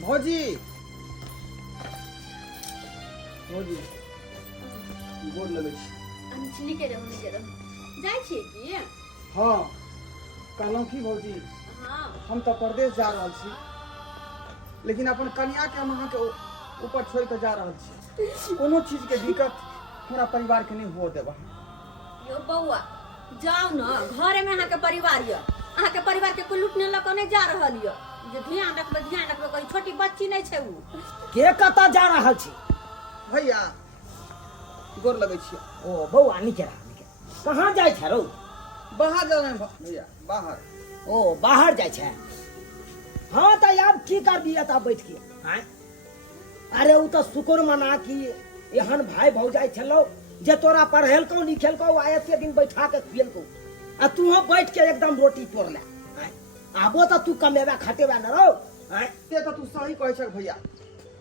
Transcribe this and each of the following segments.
भौजी भौजी गोर लगै छी। नीके रहू जाइ छियै की? हाँ कहलहुँ की भौजी हाँ हम तो परदेश जा रहल छी, लेकिन अपन कन्या के हम अहाँ के ऊपर छोड़ के जा रहल छी। कोनो चीज के दिक्कत हमरा परिवार के नहीं हो देबा। यो बौआ जाओ न, घरे में अहाँ के परिवार य, अहाँ के परिवार के कोई लूटने लक नहीं जा रहल य। जे ध्यान रखबे कोई छोटी बच्ची नहीं छे उ। के कता जा रहल छी? भैया गोर लगै छी। ओ बौआ नीचे रह। कहाँ जाय छ रौ? बाहर जा रहे हैं भैया, बाहर। ओ बाहर जाय छ। हाँ त अब की कर दिया ता बैठ के? हैं? अरे उ त शुक्र मना कि एहन भाई भौजाई छलो जे तोरा पढ़ेलको लिखेलको आए के दिन बैठा के खुएलको, आ तू बैठ के एकदम रोटी तोड़ ले। हैं? आबो त तू कमेबा खटेबा न रौ। हैं? ते तो तू सही कहै छ भैया,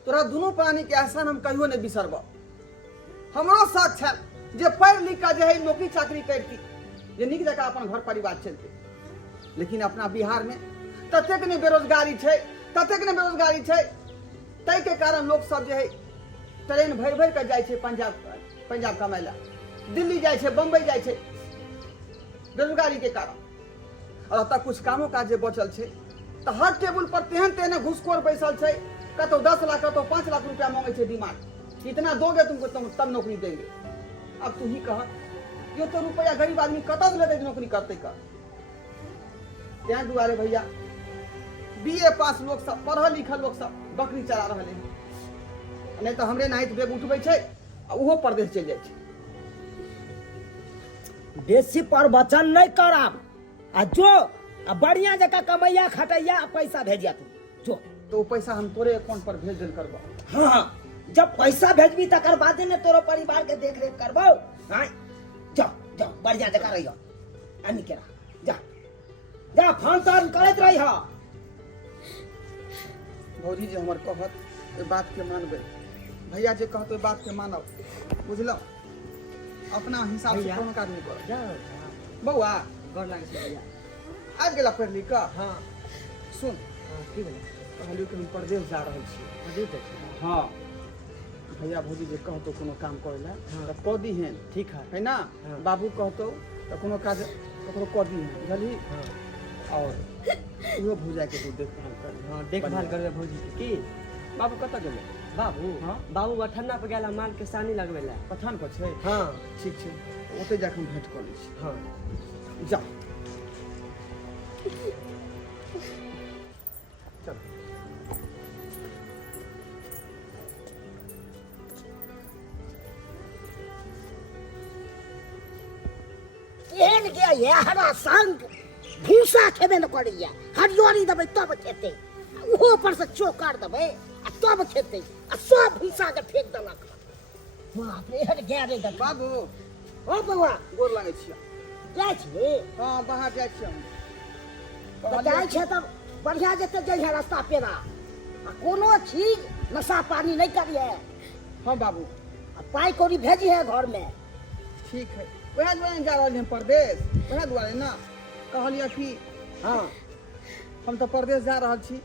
तोरा दुनू प्राणी के एहसान हम कहियो नहीं बिसरबो। हमरो साथ छ जे पढ़ लिख के जे है नौकरी चाकरी करती, जे निक जगह अपन घर परिवार चलते, लेकिन अपना बिहार में ततेक ने बेरोजगारी छै, ततेक ने बेरोजगारी छै, तै के कारण लोग सब जे है ट्रेन भर भर के जाय छै पंजाब कमाय ला, दिल्ली जाय छै, बम्बई जाय छै, बेरोजगारी के कारण। और तक कुछ कामों काज जे बचल छै तो हर टेबल पर तेहन तेहन घुसखोर बैसल छै, कतो 10 लाख कतो 5 लाख रुपया मांगे छै डिमांड। इतना दोगे तुमको तब नौकरी देंगे। अब तू ही कह, यो तो रुपया गरीब आदमी कतौ से लेते नौकरी करते का? त्या दुआरे भैया बीए पास लोग सब, पढ़ल लिखल लोग सब बकरी चला रहे हैं, नहीं तो हमरे नाहित बेग उठबै छै आ उहो परदेश चल जाय छै। बेसी प्रवचन नहीं करब, आ जो आ बढ़िया जगह कमैया खटैया पैसा भेजिया तू जो। तो वो पैसा हम तोरे अकाउंट पर भेज देल करबो। हाँ जब पैसा भेजबी तकर बाद ने तोरो परिवार के देख रेख करबो। हाँ जा जा बढ़िया जगह रहियो, आनी के जा जा फोन तोन करत रही हो। भौजी जे हमर कहत ए बात के मानबे, भैया जे कहत ए बात के मानब, बुझलो? अपना हिसाब से कोनो काज नहीं कर। जा बउआ गोर लागे छै भैया। आज गेला पढ़ लिख का? हाँ सुन, की भेलै? कहलियो कि हम परदेश जा रहल छी। परदेश जाइ छी? हाँ भैया भौजी जे कहतो कोनो काम करे ला हाँ। त कह दी हैं, ठीक है ना? हाँ। बाबू कहतो त कोनो काज ककरो कह दी हैं, बुझली? हाँ और उहो भौजा के तू देखभाल कर। हाँ देखभाल करबे भौजी के की? बाबू कतऽ गेलै? बाबू हाँ। बाबू ठंडा पे गेला माल के सानी लगबे ला। पठान पर छै? हाँ ठीक छै, ओते जाके हम भेंट कर लै छी। हाँ जा चल। एहन के ये हरा संग भूसा खेबे न करिया, हरियोरी दबे तब खेते, ओहो पर से चोकर दबे आ तब खेते, आ सब भूसा के फेंक देलक। बाप रे एहन गेरे दब। बाबू ओ बउआ गोर लागै छियै। जाइ छी? हाँ बाहर जाइ छियै हम। बताय छै तब बढ़िया जते जाइ रास्ता पेरा, आ कोनो चीज नशा पानी नहीं करिए। हाँ बाबू आ पाई कौड़ी भेजी है घर में। ठीक है, वएह दुआरे जा रहल हम परदेश, वएह दुआरे ना कहलिए कि हाँ हम तो परदेश जा रहल छी,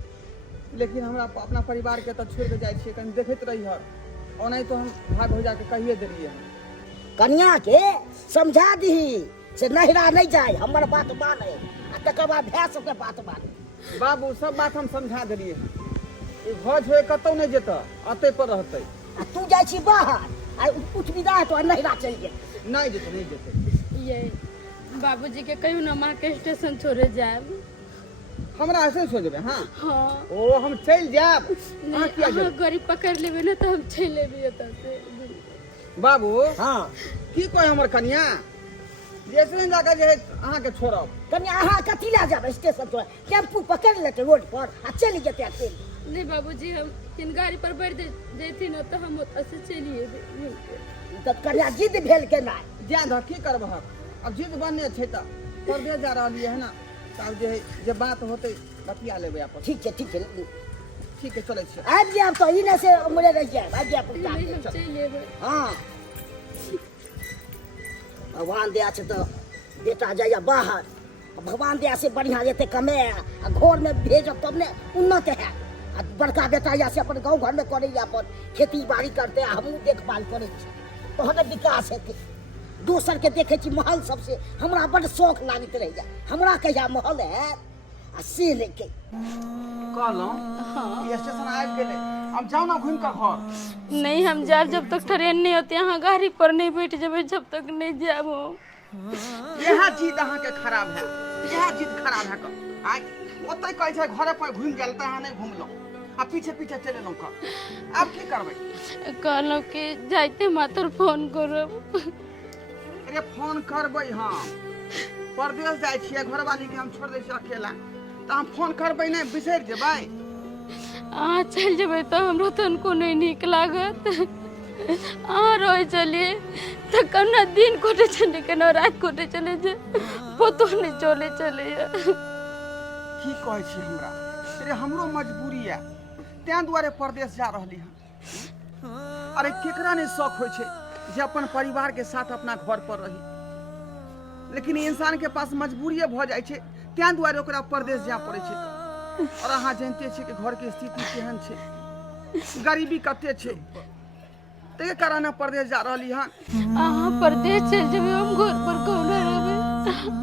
लेकिन हमरा अपना परिवार के तो छोड़ के जाइ छियै, कहीं देखैत रही हर, और नहीं तो हम भाई भौजा के कहिए देलिए हैं। कन्या के समझा दी से नहिरा नहीं जाए, हमर बात माने, आ तकर बाद भै सबके बात माने। बाबू सब बात हम समझा देलिए हैं, ई घर छोड़ कतौ नहीं जेता, अते पर रहते। आ तू जाइ छी बाहर, आ कुछ विदा है तो नहिरा चल गए। नहीं जेते, नहीं जेते। ये बाबूजी के कहियो ना माँ के स्टेशन छोड़े जाए। हमरा ऐसे सोच देबे? हाँ हाँ ओ हम चल जाब। नहीं किया अहाँ गाड़ी पकड़ लेबे ना तो हम चल लेबे एतऽ से। बाबू हाँ की कहे हमर कन्या, जैसे जाकर जे है अहाँ के छोड़ब। कन्या अहाँ कथी ला जाब स्टेशन तो, टेम्पू पकड़ लेते रोड पर आ चल जेते अकेले। नहीं बाबूजी हम इन गाड़ी पर बैठ जैती ना तो हम ओतऽ से चलिए तब कन्या जिद भेल के ना जा ध की करब हम, अब जिद बनने छै त परदेश जा रहलिए है ना, तब जे है जे बात होते बतिया लेबे अपन। ठीक है ठीक है चलै छी। आबि जाब तो इने से उमरे रह जाए, आबि जाब नहीं हम चल लेबे। हाँ भगवान दया से तो बेटा जाइया बाहर, भगवान दया से बढ़िया जेते कमे आ घर में भेजब तब ने उन्नत है। आ बड़का बेटा या से अपन गांव घर में करे या अपन खेती बाड़ी करते हमहू देखभाल करे तहन विकास हेतै। दोसर के देखे छी महल सबसे हमरा बड़ शौक लागत रह जा हमरा कहिया महल है आ से लेके कहलौं ये स्टेशन आबि गेलै अब जाओ ना घूम कर घर। नहीं हम जाए जब तक ट्रेन नहीं होती यहाँ गाड़ी पर नहीं बैठ जब जब तक नहीं जाब हम। यह चीज अहाँ के खराब है, यह चीज खराब है कर आइ ओतै कहै छै घरे पर घूम गेल त अहाँ नहीं घूमलौ आ पीछे पीछे चले लौ कर। अब की करबै? कहलौं कि जाइते मात्र फोन करब। अरे फोन करबै हम परदेश जाइ छियै घरवाली के हम छोड़ दै छी अकेला त हम फोन करबै नहीं बिसरि जेबै। अहाँ चल जेबै तो हमरो तनको नहीं नीक लागत। अहाँ रह चलिए तो केना दिन कोटे चले केना रात कोटे चले जे पतो नहीं चले चले। की कहै छी हमरा? अरे हमरो मजबूरी है तें दुआरे परदेश जा रहली हन। अरे केकरा नहीं शौक होइ छै जे अपन परिवार के साथ अपना घर पर रही, लेकिन इंसान के पास मजबूरी भ जाइ छै तें दुआरे ओकरा परदेश जा पड़ै छै। और अहाँ जानते छी कि घर के स्थिति केहन छै, गरीबी कते छै, ते कारण परदेश जा रहली हन। अहाँ परदेश चल जेबै हम घर पर कौन रहबै?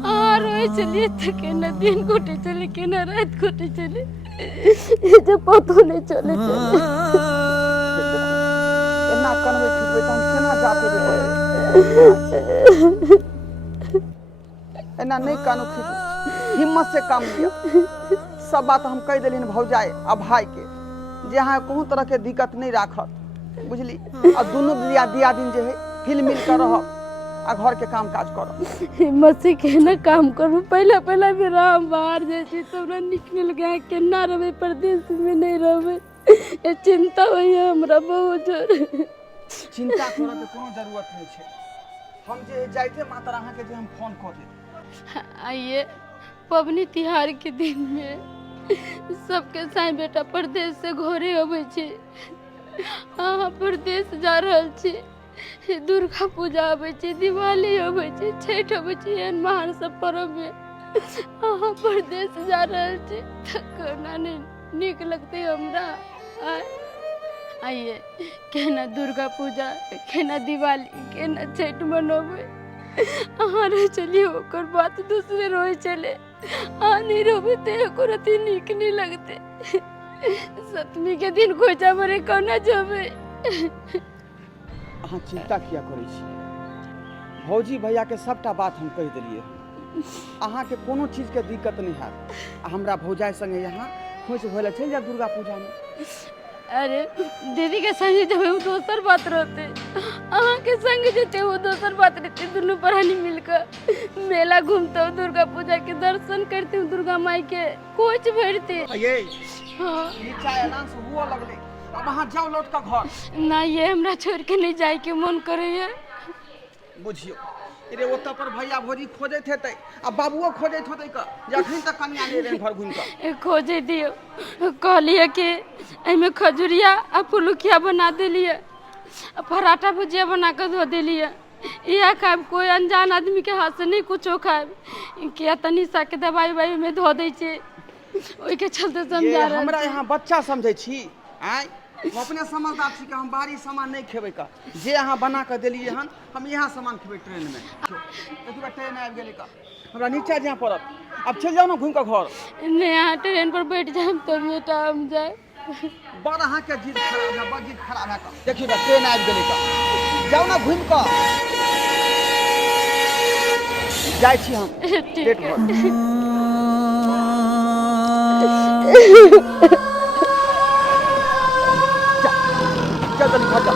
अहाँ रह चलिए तो केना दिन कोटे चले केना रात कोटे चले जे पतो नहीं चले चले। एना कनवे खिचबै त हम केना जा पेबै? एना नहीं कानो खिचू, हिम्मत से काम लिया। सब बात हम कह देलिन भौजाई आ भाई के जे अहाँ कोनो तरह के दिक्कत नहीं राखत, बुझली? आ दोनों दियादिन जे है हिल मिल कर रहब आ घर के काम काज करब। हिम्मत से केना काम करू? पहले पहले भी राम बाहर जैसे सब निकल गया केना रहबै परदेश में नहीं रहबै ए चिंता होइए हमरा बहुत जोर। चिंता करऽ के कोनो जरूरत नहीं छै। हम जे जाइते मात्र अहाँ के जे हम फोन कर दे। आइए पबनी तिहार के दिन में सबके साई बेटा परदेश से घरे अबै छै। अहाँ परदेश जा रहल छी, दुर्गा पूजा अबै छै, दिवाली अबै छै, छठ अबै छै, एहन महान सब पर्व में अहाँ परदेश जा रहल छी त केना नहीं नीक लगतै हमरा? आइए केना दुर्गा पूजा केना दिवाली केना छठ मनोबै अहाँ रह चलिए ओकर बात दूसरे रोज चले। अहाँ नहीं रहबै तो एको रति नीक नहीं लगते। सप्तमी के दिन खोजा मरे कोना जेबै? अहाँ चिंता किया करै छी? भौजी भैया के सबटा बात हम कह देलिए, अहाँ के कोनो चीज के दिक्कत नहीं है। हमरा भौजाई संगे यहाँ खुश होले चल जा दुर्गा पूजा में। अरे दीदी के संग जब वो दोसर बात रहते, अहाँ के संग जेते वो दोसर बात रहते। दोनों प्राणी मिलकर मेला घूमते दुर्गा पूजा के दर्शन करते दुर्गा माई के कोच भरते। ये हाँ नीचा अनाउंस हुआ लगले, अब अहाँ जाओ लौट का घर। ना ये हमरा छोड़ के नहीं जाए के मन करे है। बुझियो अरे ओतऽ पर भैया भौजी खोजैत हेतै आ बाबुओ खोजैत होतै क जखन तक कन्या नहीं रहे घर घूम के खोजे दियो। कहलिए कि एमे खजुरिया आ पुलुकिया बना देलिए, पराठा भुजिया बना के धो देलिए। यह खाब कोई अनजान आदमी के हाथ से नहीं कुछो खाब किया तनी सा के दवाई वाई में धो दै छै ओई के चलते समझा रहा। हमरा यहाँ बच्चा समझै छी आइ हम अपने समझदार छी कि हम बाहरी सामान नहीं खेबै का जे अहाँ बना के देलिए हन हम यहाँ सामान खेबै ट्रेन में। एक बार ट्रेन आबि गेलै का हमरा नीचा जाए पड़त। अब चल जाओ ना घूम के घर। नहीं यहाँ ट्रेन पर बैठ जाए तो बेटा हम जाए। बड़ अहाँ के जिद खराब है, बड़ जिद खराब है का। देखिए बा ट्रेन आबि गेलै का जाओ ना घूम के जाय छी हम पेट भर। चल चल घर जा।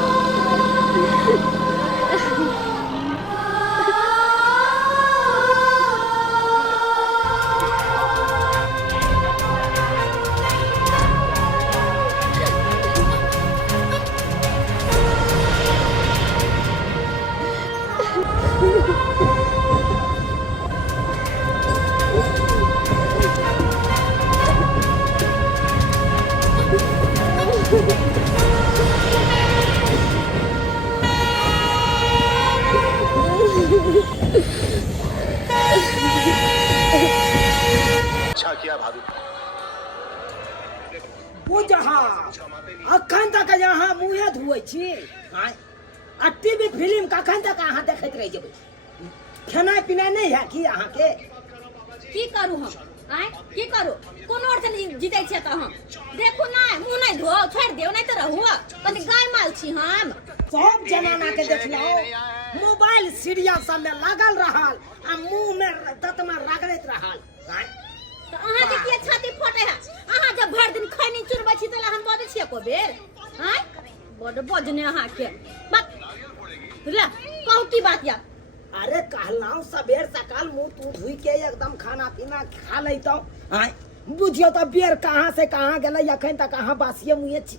अखन तक यहाँ मुँहे धुए छी आय आ टीवी फिल्म कखन तक अहाँ देखैत रह जेबै खेनाइ पिनाइ नहीं है कि अहाँ के की करू हम आय की करू कोनो और से जीते छियै त हम देखू ना मुंह नहीं धो छोड़ दियो नहीं त रहू कथि गाय माल छी हम सब जमाना के देखलो मोबाइल सीरियल सब में लागल रहल आ मुंह में दंत में रगड़ैत रहल आय तो अहाँ के किया छाती फटे है अहाँ जब भर दिन खैनी चुरबै छी तला हम बजै छियै को बेर आय बड बजने अहाँ के बात ला कहू की बात या अरे कहलाऊ सबेर सकाल मुंह तू धुई के एकदम खाना पीना खा लेतौ आय बुझियो त बेर कहां से कहां गेलै अखन तक अहाँ बासिए मुंहे छी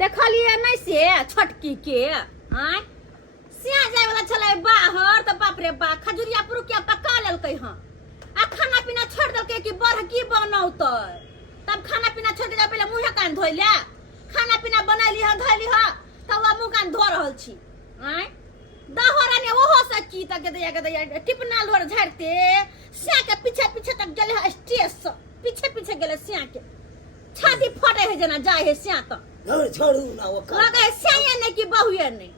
देखलिए नहीं से छोटकी के आय सिया जाय वाला छलै बाहर त बाप रे बा खजुरिया पुरुकिया पका लेलकै हां आ खाना पीना छोड़ देलकै कि बड़ की बनौतै तब खाना पीना छोड़ के जा पहले मुंह कान धोइ ले खाना पीना बनैली ह धैली ह तब मुंह कान धो रहल छी आय दहरा ने ओहो से की तक गदया टिपना लोर झाड़ते सिया के पीछे पीछे तक गेले ह स्टेज पीछे पीछे गेले सिया के छाती फटे है जना जाय है सिया त छोड़ू ना वो कर लगे सिया नहीं कि बहुए नहीं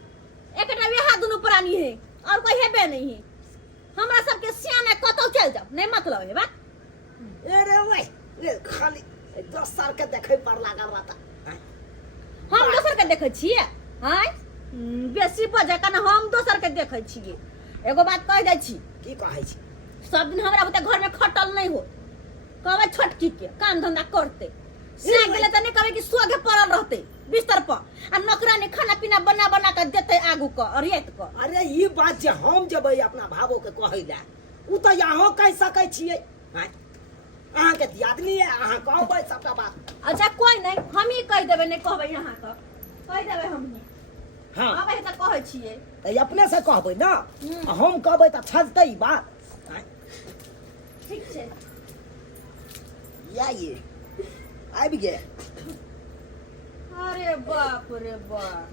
एकटा वेहा दुनु प्राणी है और कोई हेबे नहीं है हमरा सब के सिया में कतौ चल जाओ नहीं मतलब है बा अरे ओए रे खाली 10 साल के देखे पर लागल रहता हम दोसर के देखे छियै हाय बेसी बजे कना हम दोसर के देखे छियै एगो बात कह दै छी की कहै छी सब दिन हमरा बुते घर में खटल नहीं हो कहबै छोटकी के काम धंधा करते सिया गेले त नहीं कहबै कि सोगे पड़ल रहते बिस्तर पर आ नौकरानी खाना पीना बना बना के देते आगू क और रेत क अरे ये बात जे हम जेबै अपना भावो के कहै ला उ त यहाँ कह सकै छियै हां अहाँ के दियादनी है अहाँ कहबै सबटा बात अच्छा कोई नहीं हम ही कह देबे नहीं कहबै यहाँ तक कह देबे हम हां आबै त कहै छियै त अपने से कहबै ना हम कहबै त छजतै ई बात हां ठीक छै या ये आबि गे अरे बाप रे बाप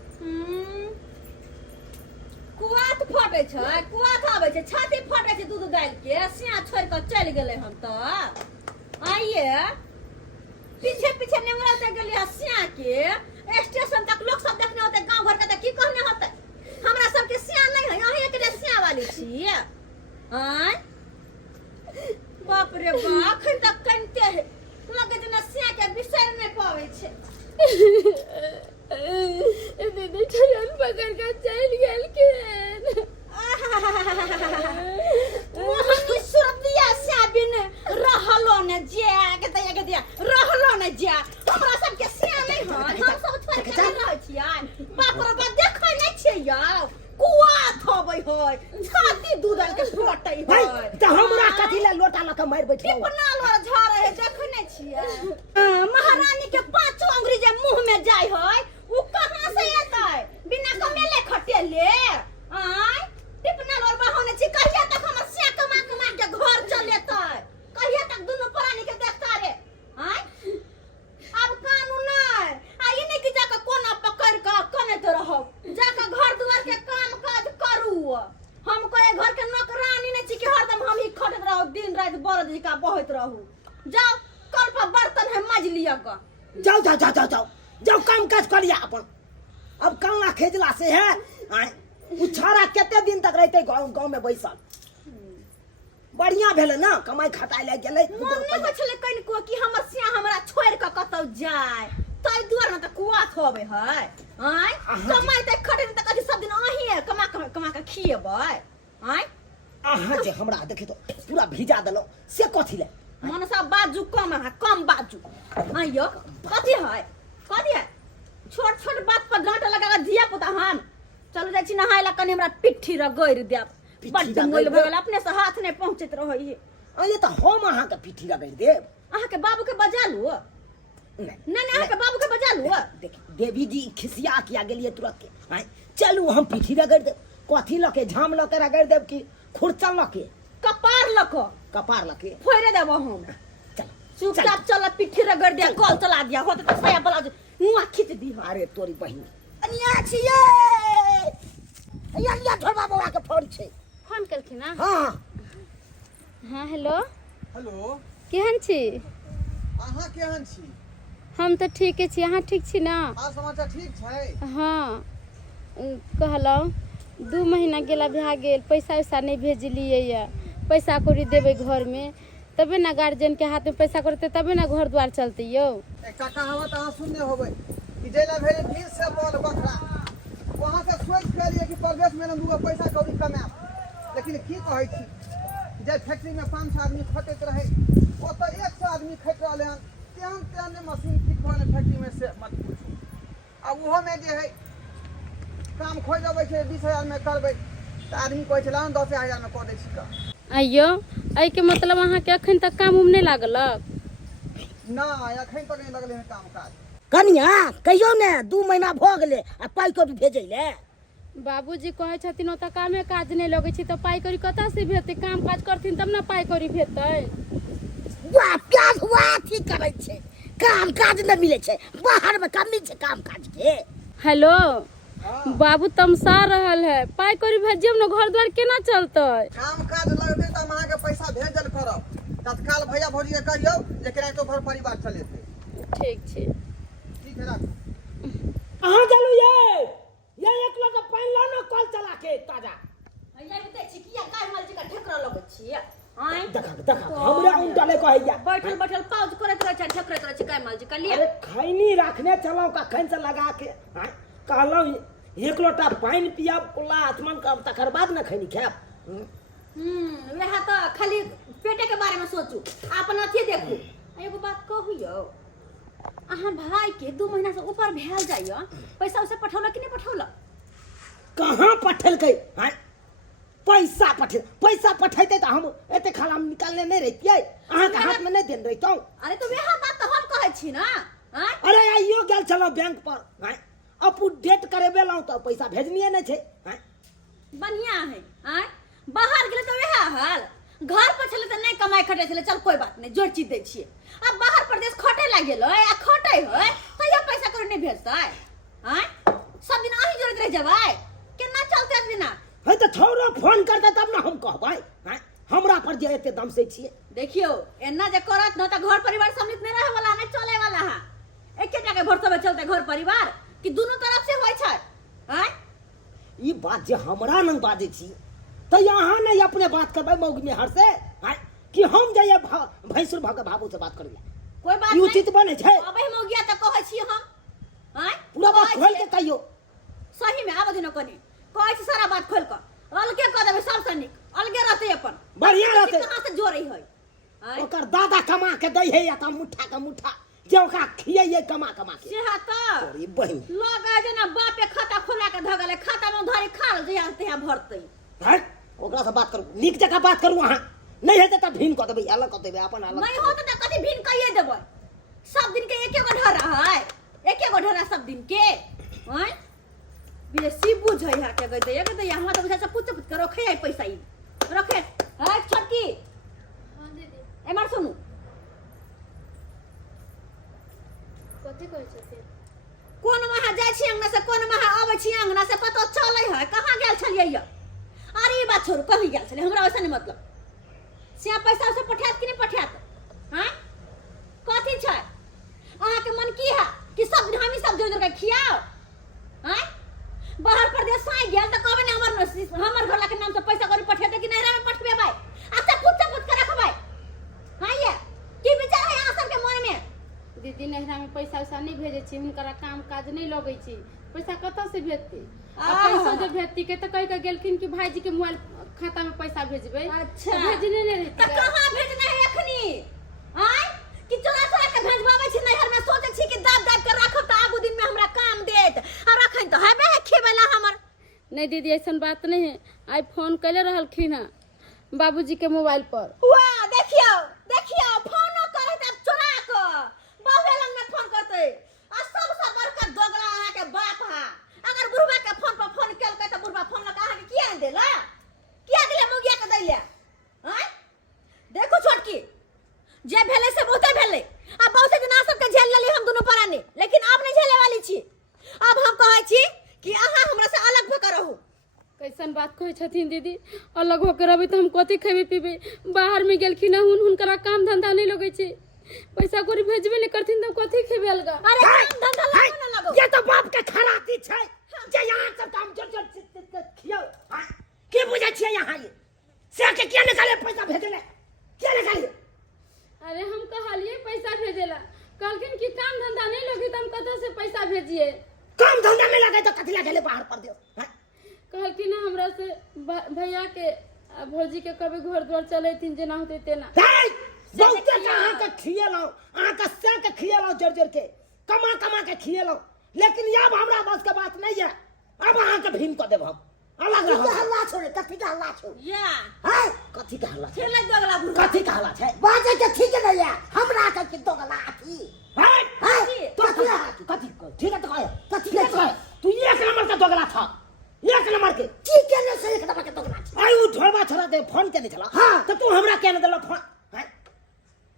कुआत फटे छै कुआत आबै छै छाती फटे छै दूध डाल के सिया छोड़ के चल गेले हम त आइए पीछे पीछे नेमरा तक गेलिए सिया के स्टेशन तक लोग सब देखने होते गांव घर के त की कहने होते हमरा सब के सिया नहीं है यही के सिया वाली छी आय बाप रे बाप अखन तक कनते है लगे जना सिया के बिसर नहीं पावे छै दीदी चलन पकड़ के चल गेल के मोहनी सुरतिया साबिन रहलो ने जे के दिया रहलो ने जे हमरा सब के सिया नहीं है हम सब छोड़ के रह छियै बाप रे बाप देखै नहीं छियै यौ कुआ थबै होय छाती दूधल के फटै होय त हमरा कथि ला लोटा ल के मार बैठो टिपना लोर झरे है देखै नहीं छियै महारानी के पांचों अंगुरी जे मुंह में जाय होय उ कहां से एतै बिना कमेले खटेले आय टिपना लोर बहाने छी कहिया तक हमर सिया कमा कमा के घर चलेतै कहिया तक दुनु प्राणी के देखता रे आय अब कानून नहीं आई नहीं कि जाके कोना पकड़ के कनेत रहो जाके घर दुआर के काम काज करू हम कोई घर के नौकरानी नहीं छी कि हरदम हम ही खटत रहो दिन रात बरद जिका बहत रहू जाओ कल पर बर्तन है मज लिया ग जाओ जाओ जाओ जाओ जाओ जाओ काम काज करिया अपन अब काला खेजला से है आय उ छाड़ा केते दिन तक रहते गांव में बैसल बढ़िया भेले ना कमाई खटाई ले गेले मन नहीं बचले कनिको कि हमर सिया हमरा छोड़ के कतौ जाय तई दुआर में त कुआ थोबे है आय कमाई त खटे त कथि सब दिन अही है कमा के खिएबै आय अहाँ जे हमरा देखे तो पूरा भिजा देलो से कथि ले मन सब बाजू कम बाजू आइयो कथि है छोट छोट बात पर डांट लगा के दिया पुता हम चलो जाइ छी नहाय ला कनी हमरा पिट्ठी रगड़ देब बड्ड मोल भ गेल अपने से हाथ नहीं पहुंचत रहै है अरे त हम अहाँ के पिट्ठी रगड़ देब अहाँ के बाबू के बजा लू नहीं अहाँ के बाबू के बजा लू देख देवी जी खिसिया किया गेलिए तुरंत के आय चलू हम पिट्ठी रगड़ देब कथि ल के झाम ल के रगड़ देब कि खुरचन ल के कपार लको कपार ल के फोड़े देब हम चल चुपचाप चल पिट्ठी रगड़ दिया कॉल चला दिया होते तो साया ब्लाउज मुंह खींच दी अरे तोरी बहिन अनिया छिए या धोबा बाबा के फोन छै फोन केलखिन ना हां हाँ हेलो हेलो केहन छी अहाँ केहन छी हम तो ठीक छी, अहाँ ठीक छी ना? हाल समाचार ठीक छै? हाँ कहलहुँ 2 महीना गेला भए गेल, पैसा वैसा नहीं भेजलिए या। पैसा कौड़ी देवे घर में तबे ना गार्जियन के हाथ में पैसा करते तबे ना घर द्वार चलते यो। एकटा कहावत अहाँ सुनने होबै कि जेला भेल भीड़ से बोल बखरा। वहाँ से सोच के लिए कि परदेश में दूगो पैसा कौड़ी कमाएब, लेकिन की कहै छी जे फैक्ट्री में 500 आदमी खटैत रहे ओतऽ 100 आदमी खटि रहले हन। तेहन मशीन ठीक होने फैक्ट्री में से मत पूछू। अब उहो में जे है काम खोज अबै छै 20,000 में करबै तऽ आदमी कहै छै लाओ 10,000 में कऽ दै छी का। अयो एहि के मतलब अहाँ के अखन तक काम उम नहीं लागलक? ना अखन तक नहीं लगले है काम काज। कनिया कहियो ने 2 महीना भ गेले आ पाई को भी भेजै ले। बाबूजी कहै छथिन ओतऽ कामे काज नहीं लगे छै तऽ पाई कौड़ी कतऽ से भेटतै? काम काज करथिन तब ना पाई कौड़ी भेटतै। वाह प्याज हुआ ठीक करे छै, काम काज न मिले छै, बाहर में कमी छै काम काज के। हेलो हाँ। बाबू तमसा रहल है, पाई कौड़ी भेजियम ना घर द्वार केना चलतै? काम काज लगतै तऽ हम अहाँके पैसा भेजल करब। तत्काल भैया भौजी के कहियौ जे केनाहितो घर परिवार चलेतै। ठीक छै। ठीक है राखू। कहां गेलु ये एक लोटा पानी ला ना कल चला के ताजा। हैया बते छी किया गाय माल जी का ठेकरा लगै छियै? आय देखा हमरा उंटले कहैया बैठल बैठल पाउज करैत रहै छै, ठेकरैत रहै छै गाय माल जी का लिए। अरे खैनी रखने चलो कखन से लगा के कहलौ एक लोटा पानी पियब कुल्ला आसमान का तकर बाद न खैनी खाब। वह तो खाली पेटे के बारे में सोचू, अपन अथी देखू। एगो बात कहू यौ, अहाँ भाई के 2 महीना से ऊपर भेल जाइयो, पैसा उसे पठौला कि नहीं पठौला? कहां पठेलकै? हां पैसा पठैते त हम एते खाला में निकालने नहीं रहितियै, अहाँ के हाथ में नहीं देन रहितौ। अरे तो वह बात तो हम कहै छी ना। हां अरे आइयो गेल चलो बैंक पर, हां अपू डेट करेबेलौ त पैसा भेजनिए नहीं छै। हां बढ़िया है। आय बाहर गेले तो वह हाल, घर पर छले तो नहीं कमाई खटे छले, चल कोई बात नहीं जोड़ चीज दै छियै। अब बाहर प्रदेश खटे लाग गेलो आ खटे होय तो ये पैसा करो नहीं भेजतै। आय सब दिन अही जोड़त रह जबै, केना चलते बिना? है त छोरो फोन करते तब ना हम कहबै। हां हमरा पर जे एते दम से छियै। देखियो एना जे करत न त घर परिवार समित नहीं रहे वाला, नहीं चले वाला है। एकेटा के भरोसा में चलते घर परिवार कि दोनों तरफ से होय छै। आय ई बात जे हमरा न बाजे छी त यहाँ नहीं अपने बात करबै मौगी में हर से। हां कि हम जाइए भैंसुर भाग बाबू से बात करिए, कोई बात ई नहीं उचित बने छै। अबे हम गया त कहै छी हम। आय पूरा बात खोल के कहियो। सही में आबे न कनी कहै छी सारा बात खोल क अलगे क देबै, सबसे नीक अलगे रहते अपन बढ़िया रहते। कहां से जोड़ै है? आय ओकर दादा कमा के दै है या त मुठ्ठा का मुठ्ठा जे ओकरा खियैये कमा के। से हा त अरे बहिन लगे जे ना बापे खाता खोला के धगले, खाता में धरि खाल जया तेया भरतै। हट ओकरा से बात करू, नीक जगह बात करू। अहाँ नहीं हेते त भिन क देबै, अलग क देबै अपन अलग। नहीं होत त कथि भिन कइए देबै? सब दिन के एके गो ढरा है, एके गो ढरा सब दिन के। आय बेसी बुझै है के गई दे हमरा त बुझा सब कुछ के रखे है पैसा ई रखे है। छोटकी हां दीदी एमर सुनू, कथि कहै छथिन? कोन वहां जाय छी अंगना से, कोन वहां आबै छी अंगना से, पतो चलै है कहां गेल छलियै य? अरे ई बात छोड़ू, कहीं गेल छलै हमरा वैसा नहीं मतलब। से पैसा उसे पठात कि नहीं पठात? हां कथि छै अहाँ के मन की है कि सब दिन हम ही सब जोड़ के खियाओ? हां बाहर प्रदेश से गेल त कहबे ने हमर घर के नाम से पैसा कौड़ी पठेते कि नहरा में पठबे भाई? अच्छा पूछ के रखबै। हां ये की विचार है अहाँ सब के मन में? दीदी नहरा में पैसा वैसा नहीं भेजे छी, हुनकरा काम काज नहीं लगे छी, पैसा कतऽ से भेजते? पैसा जो भेजती के तो कह के गेलखिन कि भाईजी के मोबाइल खाता में पैसा भेजबे। अच्छा भेजने नहीं रहती त कहां भेजना है एखनी? आय कि चोरा के भेजबाबै छी नहर में? सोचे छी कि दाब के रखब त आगू दिन में हमरा काम देत, और रखन त हेबे है खेबेला हमर। नहीं दीदी ऐसा बात नहीं है, आई फोन कैले रहलखिन है बाबूजी के मोबाइल पर। वाह देखियो फोनो करे त चोरा के बाबे लंग में फोन करते। आ सबसे बड़का दोगला अहाँ के बाप हा, अगर बुढ़वा के फोन पर फोन केलकै त बुढ़वा फोन लगा अहाँ के किया नहीं देला? किया दिले मुगिया के दैले? हैं देखो छोटकी जे भेले से बहुते भेले, अब बहुते दिन सब के झेल लेली हम दोनों परानी, लेकिन अब नहीं झेले वाली छी। अब हम कहै छी कि अहाँ हमरा से अलग भऽ के रहू। कैसन बात कहै छथिन दीदी? अलग होकर रहबै तो हम कथी खेबे पीबे? बाहर में गेलखिन हुनकरा काम धंधा नहीं लगे छै। पैसा कोरी भेजबे नहीं करथिन तो कथी खेबे अलगा। अरे काम धंधा लगो ना लगो। ये तो बाप के खराती छै जे यहाँ सब काम जोर खियो के बुझै छियै यहाँ ये से के क्या निकाले पैसा भेजले क्या निकाले। अरे हम कहलिए पैसा भेजेला, कहलखिन कि काम धंधा नहीं लगी तो हम कतौ से पैसा भेजिए। काम धंधा में लगे तो कथी लगेले बाहर पर दियो। कहलखिन हमरा से भैया के आ भौजी के कभी घर द्वार चलेथिन जेना होते तेना। बहुते कहाँ के खियेलो अहाँ के से के खियेलो जोर जोर के कमा के खियेलो, लेकिन अब हमरा बस के बात नहीं है। अब अहाँ के भीम को देब हम अलग रहो। हल्ला छोड़े कथी का हल्ला छोड़ या है कथी का हल्ला खेलै दोगला बुढ़वा कथी का हल्ला छै बाजे के ठीक नहीं है हमरा के कि दोगला थी है तो कथी ठीक है तो कहे कथी के कहे तू एक नंबर का दोगला था एक नंबर के की केने से एक नंबर के दोगला आई उ ढोलबा छोड़ा दे फोन के निकला हां तो तू हमरा केने देला फोन है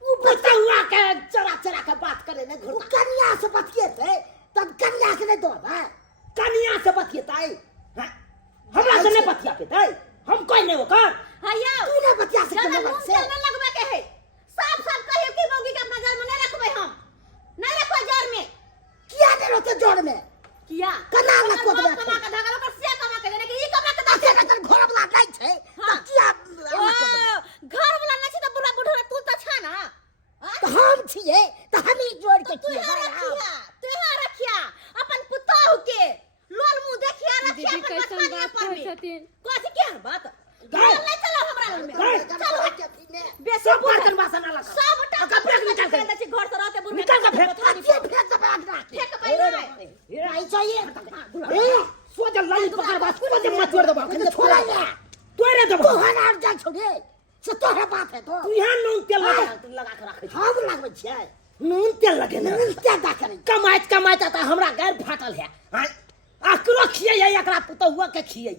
उ बता हुआ के चरा के बात करे ने घर कन्या से बतिए थे तब कन्या के नहीं दो है कन्या से बतिएताई है हमरा से नहीं बतिया पेतै हम कोई नहीं होकर हया तू नहीं बतिया से ज्यादा केने मुंह से चलने लगबे के है। साफ साफ कहियो कि मौगी के अपना घर में नहीं रखबे, हम नहीं रखबे जड़ में। किया नहीं रहते जोड़ में किया कना ना को दे कमा के धगलो कर से कमा के देने कि ई कमा के दे ऐसे कर घर वाला नहीं छै तो किया घर वाला नहीं छै तो बुढ़ा बुढ़ा तू तो छ ना। तो हम छिए तो हम ही जोड़ के तू किए रखिया अपन पुतोह के लोल मुंह देखिया रखिया दीदी अपन कैसन बचपनिया बात पर कहै में। छथिन। कथी के बात गए। नहीं चलो हमरा घर में चलो बेसी सब बर्तन बासन अलग कर। सब का फेंक निकाल के दे छी घर से रहते बुढ़ निकाल के फेंक थाली फेंक दे बैग ना फेंक पैसा ये आई चाहिए ए सोच लली पकड़ बात को दे मत छोड़ दबा खंडे छोड़ा ले तोरे दबा तो हना जा छोड़े से तोहरा बात है तो तू यहां नून तेल लगा के रखे हम लगबै छियै नून तेल लगे ना नून तेल दा करे कमाइत त हमरा गैर फाटल है हां आकरो खियै एकरा पुतहुआ के खियै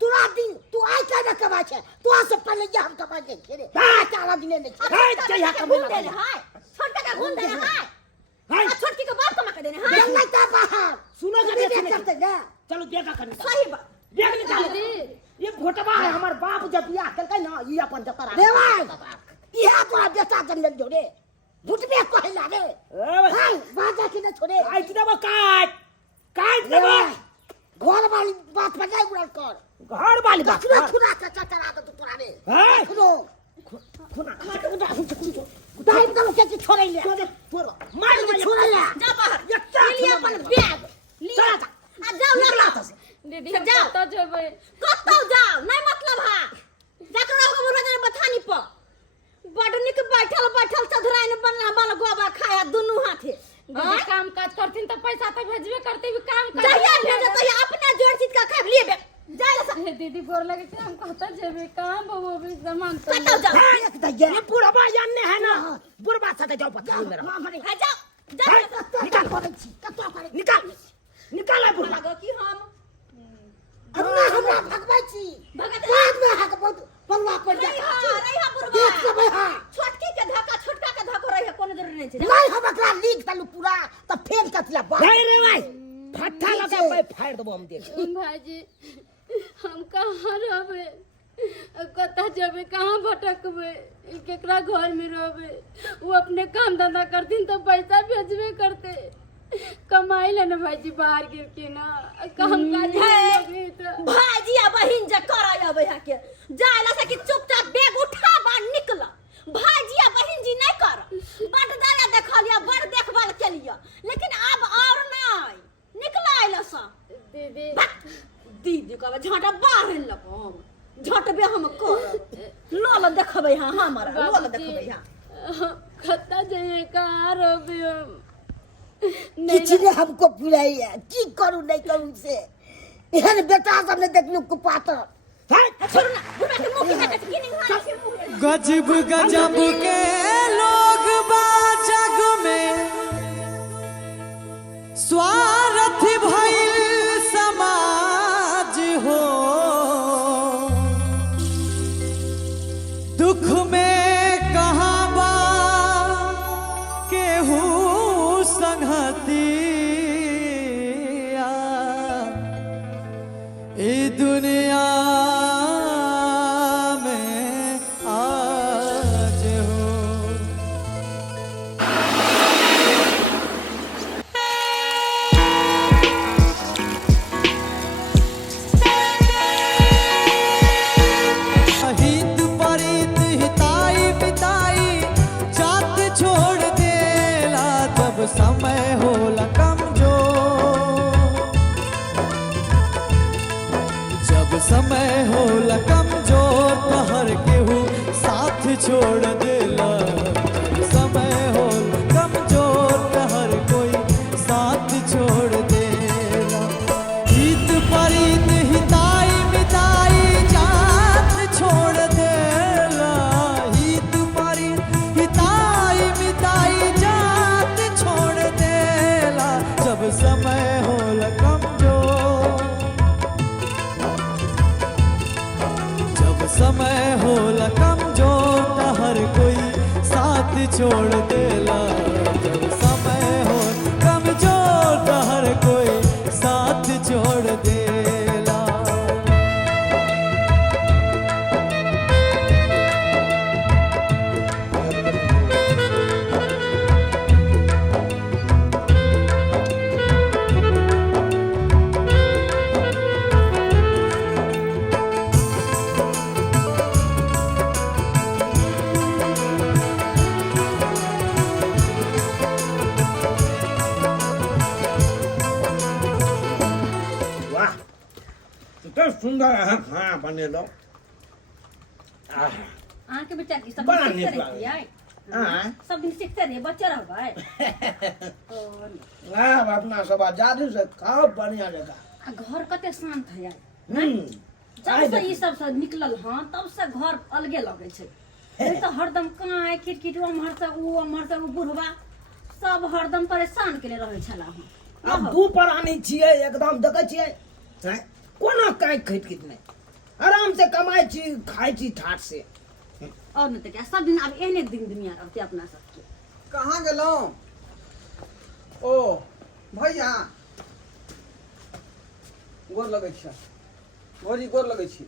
तोरा दिन तू आई का न कमाइ छै तो से पहले ये हम कमाइ के खेरे हां चाला दिन नहीं छै जइया कमाइ दे लगे हाय छोटका का गुण दे हाय हाय छोटकी का बाप कमा के देने हाय देख नहीं बाहर सुनो के देख करते ना चलो देखा कर सही बात देख निकाल ये घोटबा है हमर बाप जब बियाह करकै ना ई अपन जतरा देवा इहा तोरा बेटा जन्म जोड़े भुटबे कहला रे हाय बाजा के न छोड़े काट देबो काट देबो घर वाली बात बजाय उड़ल कर घर वाली बात खुना के चचरा दे तोरा रे हां खुनो खुना दाई दम के छोड़ै ले छोड़ मार दे छोड़ ले जा बाहर ये क्या लिए अपन बैग लिया आ जाओ ना दीदी से हम जाओ। कतौ जेबै। कतौ जाओ नहीं मतलब है जाकर रहो मुरजन बथानी पर बड़ निक बैठल चधराइन बनला बाल गोबा खाया दुनु हाथे दीदी काम काज करथिन तो पैसा तो भेजबे करते भी काम कर जहिया भेजे तो अपना जोड़ चीज का खा लिए बे जा ले दीदी गोर लगे के हम कहता जेबै काम बाबू भी सामान तो कतौ जाओ एक दइया ये पूरा जानने है ना बुरबा साथे जाओ पता मेरा है जाओ जा निकाल निकाल निकाल है बुरबा लगा कि हम हमरा भगबै छी भगत बाद में हक बहुत बनवा पड़ रही जाता हा बुरबा देख लेबै हां छोटकी के धक्का छोटका के धक्का रही है कोनो जरूरी नहीं छै नहीं हम एकरा लीक तलु पूरा त फेल कतिया बात नहीं रे भाई फट्टा लगा पे फाड़ देबो हम देख भाईजी हम कहाँ रहबै, कतऽ जेबै, कहाँ भटकबै, केकरा घर में रहबै। वो अपने काम धंधा करथिन तो पैसा भेजबे करते, कमाई ले ना भाईजी बाहर गिर के ना काम काज भाईजी आ बहिन जे कराय अबै है के जाला से कि चुपचाप बैग उठा बा निकल। भाईजी आ बहिन जी नहीं कर बड़ दादा देखलिया बड़ देखभाल केलिया लेकिन अब और नहीं निकला आइला सा दीदी दीदी कहबे झटा बाहर लबो झटबे हम कर लोल देखबै हां हमरा लोल देखबै हां कतऽ जाइए कहाँ रहबै हम किसी हमको पिलाई है की करूं नहीं करूं से एहन बेटा सब ने देखलू कुपात छोड़ ना बुढ़ा के मुंह के की नहीं हां गजब गजब के लोग बा जग में स्वार्थ भइल समाज हो दुख में कहाँ बा केहू संगतिया ए दुनिया में आज हो छोड़ देला जब समय हो कमजोर त हर कोई साथ छोड़ देला। वाह कितना सुंदर है खाना बने लो। अहाँ के बेटा की सब बड़ा दिन नीक सीखते लागल। रहतियै हाँ सब दिन सीखते रहिए बच्चे रहबै अपना सब आजादी से खाओ बढ़िया जगह। आ घर कते शांत है आइ जब से देखी। ई सब से निकलल हां तब से घर अलगे लगे छै नहीं तो हरदम कांय खिटखिट उम्हर से उ बुढ़वा सब हरदम परेशान केले रहे छला हम अब दू प्राणी छियै एकदम देखे छियै हैं? कोनो काई खटखिट नहीं आराम से कमाई छी खाई छी ठाट से। और नहीं तो क्या सब दिन अब एहने दिन दुनिया रहते अपना सबके कहाँ गेलौं? ओ भैया गोर लगै छै भौजी गोर लगै छी।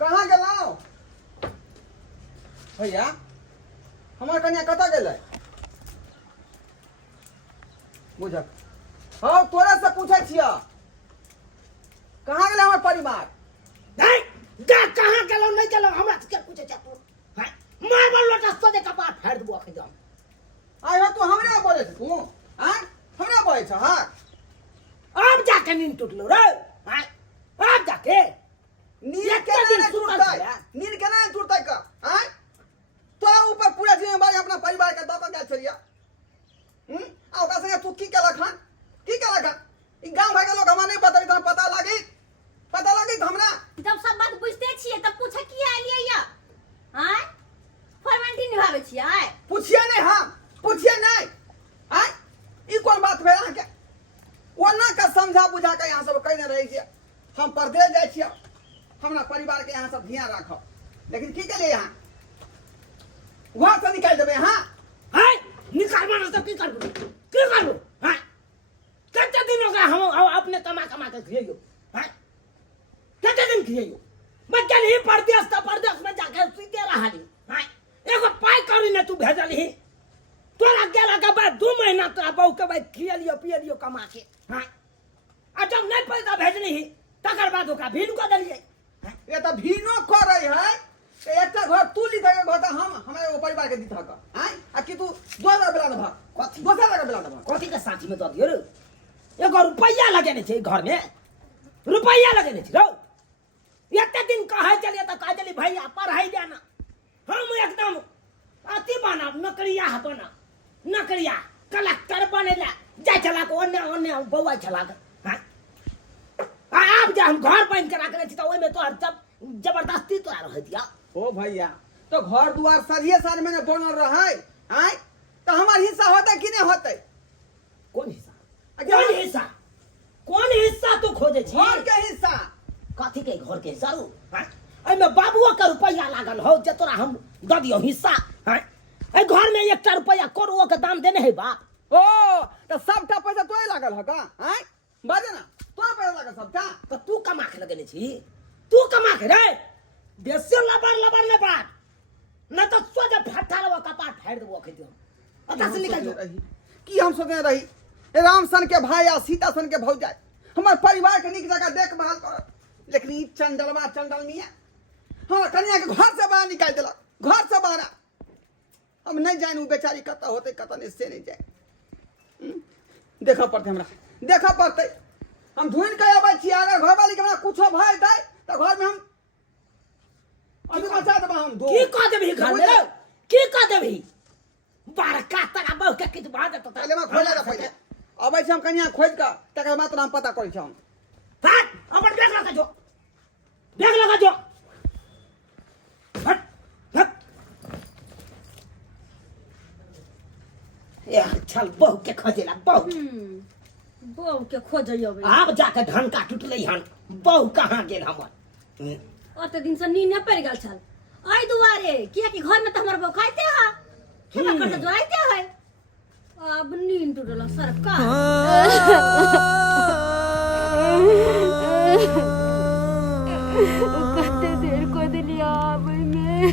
कहाँ गेलौं भैया? हमर कन्या कतऽ गेलै? बुझक हौ तोरे से पूछै छियै कहाँ गेलै हमर परिवार? नहीं जा कहां गेलो नहीं गेलो हमरा से के पूछे छ तू हैं? मारबल लोटा सोजे कपार फाड़ देबो एकदम। आइ हो तू हमरे बोले छ तू हैं? हमरे बोले छ हां अब जाके नींद टूटलो रे हैं? अब जाके नीर एक केना दिन नहीं सुतल टूटतै? छलै। नीर केना नहीं टूटतै का? हैं? तोरा ऊपर पूरा जिम्मेदारी अपना परिवार के दऽ कऽ गेल छलिया। आ ओकरा संगे तू की केलक हन? की केलक हन? ई गांव भाई के लोग हमरा नहीं बतबै त पता लागी हमरा। जब सब बात बुझते छियै तब पूछे किया एलियै या हैं फॉर्मेलिटी निभाबै छियै पूछिए नहीं हम पूछिए नहीं हैं? ई कोन बात भेल अहाँ के? ओना के समझा बुझा के यहाँ सब कहने रही छियै हम परदेश जाइ छियै हमरा परिवार के यहाँ सब ध्यान राखब लेकिन की केलियै यहाँ घर से निकाल देबै अहाँ? हैं? निकाल मानो तो की करबो हैं? कितने दिन हो गए हम अपने कमा के खियो हैं? कितने दिन खियो बच्चा नहीं परदेश में जाके सीते रहली हैं? एगो पाई करी ने तू भेजल ही तोरा गेला के बाद 2 महीना तोरा बहू के बाद खियलियो पियलियो कमा के हैं? आ जब नहीं पैसा भेजली ही तकर बाद ओकरा भीन को देलिए हैं? ये तो भीनो करे है एकटा घर तू ली देगे घर तो हम हमारे वो परिवार के दिथा का हैं? आ कि तू दोसर बेला दबा कथी दोसर जगह बेला दबा कथी के साथी में दऽ दियो रे? एगो रुपैया लगेने छै घर में रुपैया लगेने छै रो। एते दिन कहे चलिए तो कहे चली भैया पढ़ाई देना हम एकदम अति बना नौकरिया कलेक्टर बनेला जाय छला को ओन्ने बौआ छला हां आब जे हम घर बन के रखने छी त ओइ में तो जबरदस्ती तोरा रह दिया। ओ भैया तो घर दुआर सरिये साल में न बनल रहे हैं तो हमार हिस्सा होते कि नहीं होते? कौन हिस्सा कौन हिस्सा तू खोजे छी? घर के हिस्सा कथी के घर के हिस्सा रू हैं? एहि में बाबुओ के रुपैया लागल हो जे तोरा हम द दियो हिस्सा हैं? ए घर में 1 रुपैया करोड़ों के दाम देने है बाप। ओ तो सबटा पैसा तोए लागल ह का हैं? बाजे ना तोरा पैसा लागल सबटा तो तू कमा के लगेने छी तू कमा के रे देशे लबर ने बात न तो सोजे फट्टा लो कपाट फाड़ देबो के दियो अता से निकल जो। की हम सोचने रही राम सन के भाई या सीता सन के भौजाई हमार परिवार के निक जगह देखभाल कर लेकिन ई चंडल मिया हमार कन्या के घर से बाहर निकाल देलक घर से बाहर। हम नहीं जान उ बेचारी कत होते कत नहीं से नहीं जाए देखा पड़ते हमरा देखा पड़ते हम ढूंढ के आबै छी अगर घर वाली के हमरा कुछो भय दे तो घर में हम अभी बचा देबा हम दो की कह देबी घर में की कह देबी बड़का तरा बहु के कित बात तो पहले मैं खोले पहले अबै छी हम कन्या खोज के तकर बाद नाम पता करै छी हम हट अपन बैग लगा जो हट हट यार चल बहु के खोजेला बहू के खोजइयो अब जाके ढंका टूटले हन बहु कहाँ गेल हमर ओते दिन से नींद पड़ गेल छल आई दुआरे किया कि घर में तो हमारे बहू खाते हैं खेमा करके जोड़ाते हैं अब नींद टूटल सरकार कते देर को दिलिया आबै में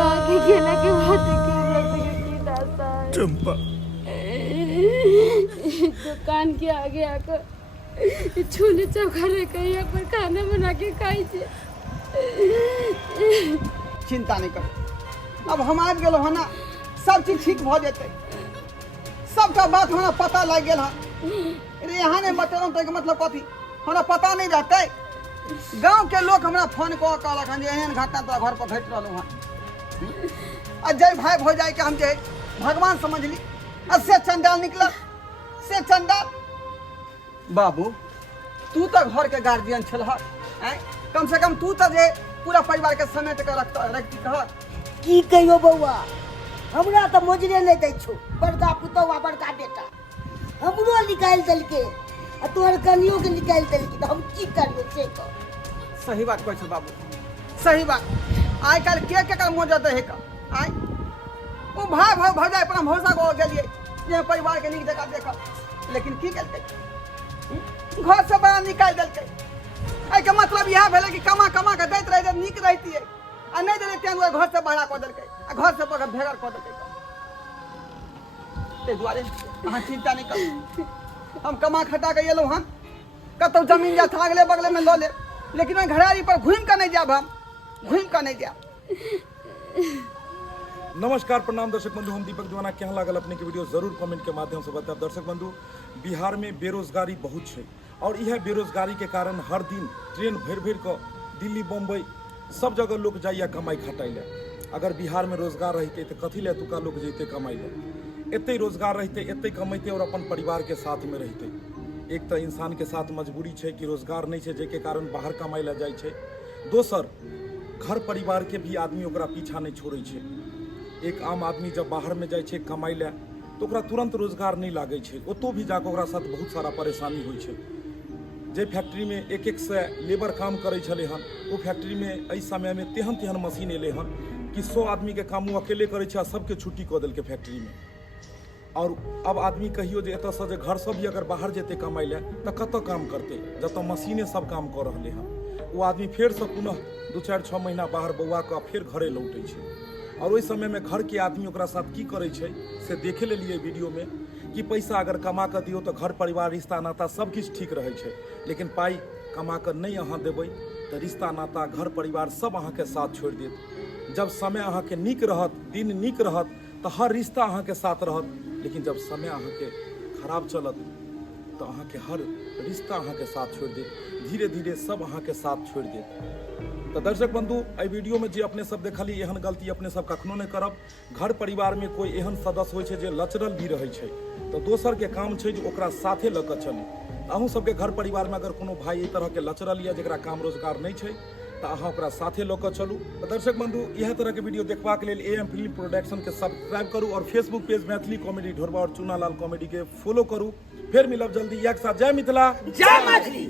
आगे गेला के बाद क्यों रहते की दासा चंपा दुकान के आगे आकर छूने चौखरे कहीं पर खाना बना के खाई छे चिंता नहीं कर अब हम आबि गेलो है ना सब चीज ठीक भ जेतै सबका बात हमरा पता लग गेल है अरे यहाँ नहीं बतेलहुँ तो मतलब कथी हमरा पता नहीं रहते गांव के लोग हमरा फोन कऽ कहलक हन जे एहन घटना तोरा घर पर घटि रहलौ हन आ जय भाई भौजाई के हम जे भगवान समझली आ से चंडाल निकलल से चंडाल बाबू तू तो घर के गार्जियन छलह कम से कम तू तो जे पूरा परिवार के समेट के रखती कह की कहियो बउआ हमरा तो मोजरे नहीं दै छो बड़का पुतौआ बड़का बेटा हमरो निकाल देलके आ तोहर कनियो के निकाल देलके तो हम की करबे से कह सही बात कहै छौ बाबू सही बात आइ काल्हि के केकर मोजा दे है आइ ओ भाई भाई भौजाई अपना भरोसा को गेलिए जे परिवार के नीक जगह देखल लेकिन की केलकै घर से बड़ा निकाल देलकै एहि के मतलब यह भेलै कि कमा कमा के दैत रहे जब नीक रहितियै आ नहीं देले तें घर से बड़ा कऽ देलकै आ घर से भेगर कऽ देलकै ते दुआरे अहाँ चिंता नहीं करू हम कमा खटा के एलहुँ हन कतौ जमीन जा था अगले बगले में लऽ लेब लेकिन ओहि घरारी पर घूम के नहीं जाब हम घूम के नहीं जाब नमस्कार प्रणाम दर्शक बंधु हम दीपक दीवाना केहन लागल अपने के वीडियो जरूर कमेंट के माध्यम से बताएब दर्शक बंधु बिहार में बेरोजगारी बहुत है और यह बेरोजगारी के कारण हर दिन ट्रेन भर भर के दिल्ली बम्बई सब जगह लोग जाइए कमाई खटाई ले अगर बिहार में रोजगार रहते तो कथी ले तुका लोग जैते कमाई ले एते रोजगार रहते एते कमाते और अपन परिवार के साथ में रहते एक तो इंसान के साथ मजबूरी है कि रोजगार नहीं है जेके कारण बाहर कमाई ला जाए छै दोसर घर परिवार के भी आदमी ओकरा पीछा नहीं छोड़े छै एक आम आदमी जब बाहर में जाए छै कमाई ले तो ओकरा तुरंत रोजगार नहीं लागे छै ओतो भी जाके ओकरा साथ बहुत सारा परेशानी होइ छै जे फैक्ट्री में एक एक से लेबर काम करे छले हन वो फैक्ट्री में एहि समय में तेहन तेहन मशीन एले हन कि 100 आदमी के काम वो अकेले करे छै सबके छुट्टी कऽ देलकै फैक्ट्री में और अब आदमी कहियो जे एतऽ से जे घर से भी अगर बाहर जेते कमाई ले तो कतऽ काम करते जतऽ मशीने सब काम कऽ रहले हन वो आदमी फेर से पुनः 2-4-6 महीना बाहर बौआ के फिर घरे लौटे छै और ओहि समय में घर के आदमी ओकरा साथ की करे छै से देखे लेलिए वीडियो में कि पैसा अगर कमा कर दियो तो घर परिवार रिश्ता नाता सब किछु ठीक रहे छै लेकिन पाई कमा कर नहीं अहाँ देबै तो रिश्ता नाता घर परिवार सब अहाँ के साथ छोड़ देत जब समय अहाँ के नीक रहत दिन नीक रहत तो हर रिश्ता अहाँ के साथ रहत लेकिन जब समय अहाँ के खराब चलत तो अहाँ के हर रिश्ता अहाँ के साथ छोड़ देत धीरे धीरे सब अहाँ के साथ छोड़ देत तो दर्शक बंधु एहि वीडियो में जे अपने सब देखली एहन गलती अपने सब कखनो नहीं करब घर परिवार में कोई एहन सदस्य होइ छै जे लचरल भी रहे छै तो दोसर के काम छै जे ओकरा साथे लऽ कऽ चली अहूँ सबके घर परिवार में अगर कोनो भाई एहि तरह के लचरल या जेकरा काम रोजगार नहीं छै तो अहाँ ओकरा साथे लऽ कऽ चलू तो दर्शक बंधु इएह तरह के वीडियो देखबाक लेल AM फिल्म प्रोडक्शन के सब्सक्राइब करू और फेसबुक पेज मैथिली कॉमेडी ढोरबा और चूनालाल कॉमेडी के फॉलो करू फिर मिलब जल्दी एक साथ जय मिथिला जय मैथिली।